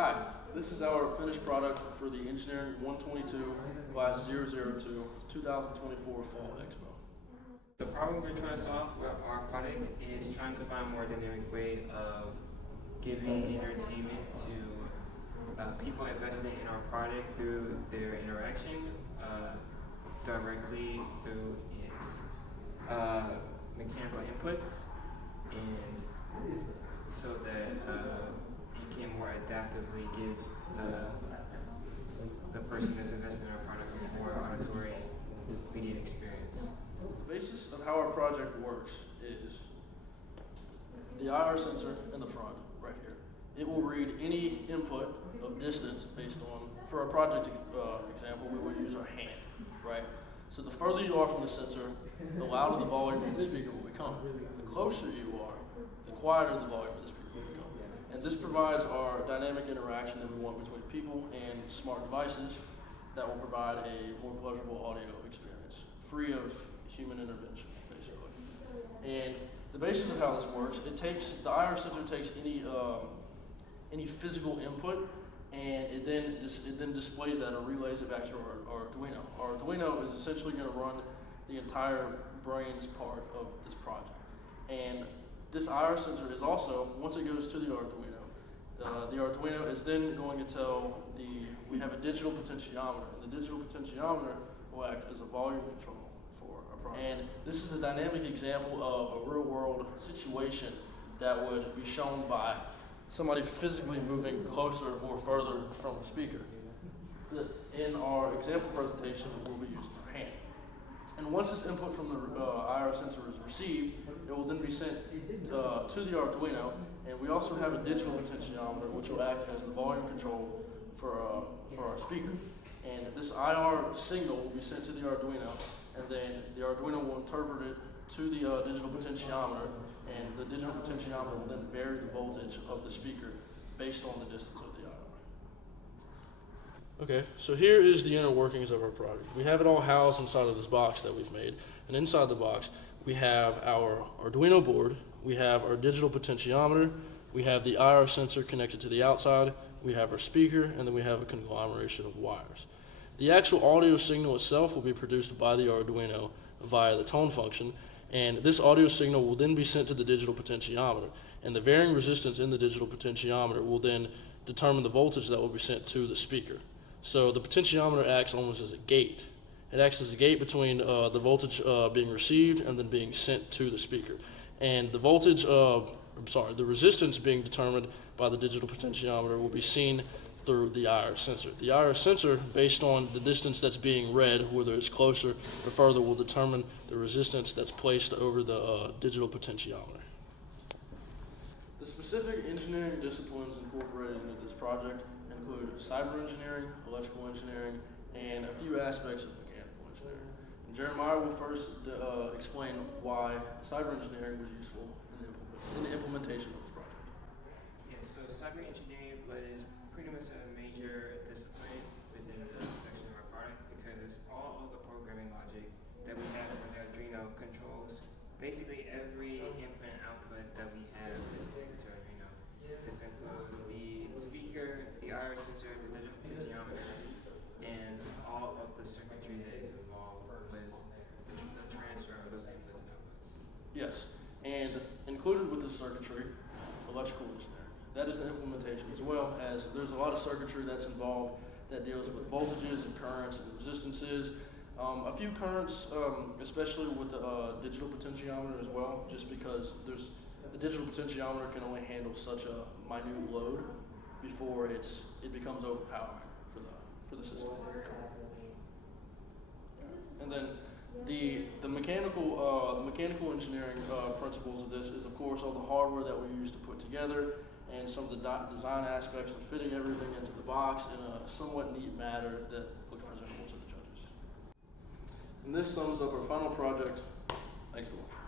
Hi, this is our finished product for the Engineering 122 Class 002 2024 Fall Expo. The problem we're trying to solve with our product is trying to find a more dynamic way of giving entertainment to people investing in our product through their interaction, directly through its mechanical inputs, and so that it can more adaptively give the person that's investing in our product a more auditory media experience. The basis of how our project works is the IR sensor in the front, right here. It will read any input of distance based on, for our project example, we will use our hand, right? So the further you are from the sensor, the louder the volume of the speaker will become. The closer you are, the quieter the volume of the speaker will become. And this provides our dynamic interaction that we want between people and smart devices that will provide a more pleasurable audio experience, free of human intervention, basically. And the basis of how this works, the IR sensor takes any physical input, and it then displays that or relays it back to our Arduino. Our Arduino is essentially going to run the entire brains part of this project. And this IR sensor is also, once it goes to the Arduino is then going to tell we have a digital potentiometer, and the digital potentiometer will act as a volume control for our project. And this is a dynamic example of a real world situation that would be shown by somebody physically moving closer or further from the speaker. In our example presentation, we'll be using our hand. And once this input from the IR sensor is received, it will then be sent to the Arduino, and we also have a digital potentiometer which will act as the volume control for our speaker. And this IR signal will be sent to the Arduino, and then the Arduino will interpret it to the digital potentiometer, and the digital potentiometer will then vary the voltage of the speaker based on the distance of the IR. Okay, so here is the inner workings of our project. We have it all housed inside of this box that we've made, and inside the box we have our Arduino board, we have our digital potentiometer, we have the IR sensor connected to the outside, we have our speaker, and then we have a conglomeration of wires. The actual audio signal itself will be produced by the Arduino via the tone function, and this audio signal will then be sent to the digital potentiometer, and the varying resistance in the digital potentiometer will then determine the voltage that will be sent to the speaker. So the potentiometer acts almost as a gate. It acts as a gate between the voltage being received and then being sent to the speaker. And the the resistance being determined by the digital potentiometer will be seen through the IR sensor. The IR sensor, based on the distance that's being read, whether it's closer or further, will determine the resistance that's placed over the digital potentiometer. The specific engineering disciplines incorporated into this project include cyber engineering, electrical engineering, and a few aspects of mechanical engineering. And Jeremiah will first explain why cyber engineering was useful in the implementation of this project. Yeah, so cyber engineering was pretty much a major discipline within the production of our product, because all of the programming logic that we have for the Arduino controls basically every input and output that we have is connected to Arduino. This includes the speaker, the IR sensor, the digital potentiometer, and all of the circuitry that is involved with the transfer of those inputs and outputs. Yes, and included with the circuitry, electrical engineering. That is the implementation, as well as there's a lot of circuitry that's involved that deals with voltages and currents and resistances. A few currents, especially with the digital potentiometer as well, just because the digital potentiometer can only handle such a minute load before it becomes overpowering for the system. And then the mechanical engineering principles of this is, of course, all the hardware that we use to put together, and some of the design aspects of fitting everything into the box in a somewhat neat manner that looks presentable to the judges. And this sums up our final project. Thanks for watching.